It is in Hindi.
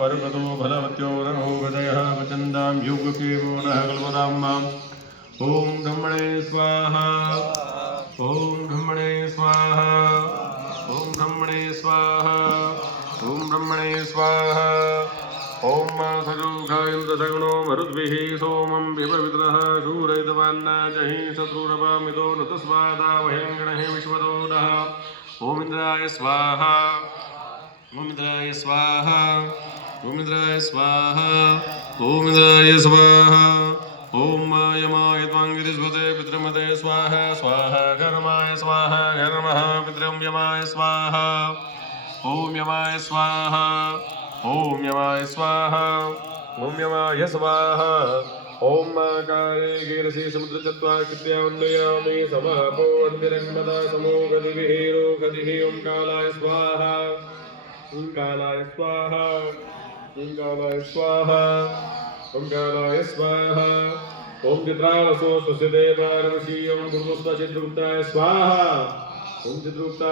वरगतो फलवत्यो रणो गजयः वचन्दां योगकेवो नः कल्पतां माम् ॐ ब्रह्मणे स्वाहा ॐ ब्रह्मणे स्वाहा ॐ ब्रह्मणे स्वाहा ॐ ब्रह्मणे स्वाहा ॐ सजोघायन्द्रसगणो मरुद्भिः सोमं विपवित्रः शूरयितवान्ना जहि शत्रुरवामितो ऋतुस्वादा वह्यङ्गणः विश्वतो नः ॐ इन्द्राय स्वाहा ॐ इन्द्राय स्वाहा ॐ इन्द्राय स्वाहा ॐ इन्द्राय स्वाहा ॐ यमाय त्वाङ्गिरिस्वते पितृमते स्वाहा स्वाहा घर्माय स्वाहा घर्मः पितृं यमाय स्वाहा ॐ यमाय स्वाहा ॐ यमाय स्वाहा ॐ यमाय स्वाहा ॐ काये गिरसि समुद्रचत्वाकृत्या उन्नयामि समापो अन्तिरङ्गदा समो गतिभिः रोगतिः ॐ कालाय स्वाहा ॐ कालाय स्वाहा ॐ कालाय स्वाहा ॐ कालाय स्वाहा ॐ चित्रावसो स्वस्य देवारवशीयं गुरुस्वचिद्रुप्ताय स्वाहा ॐ चिद्रुप्ताय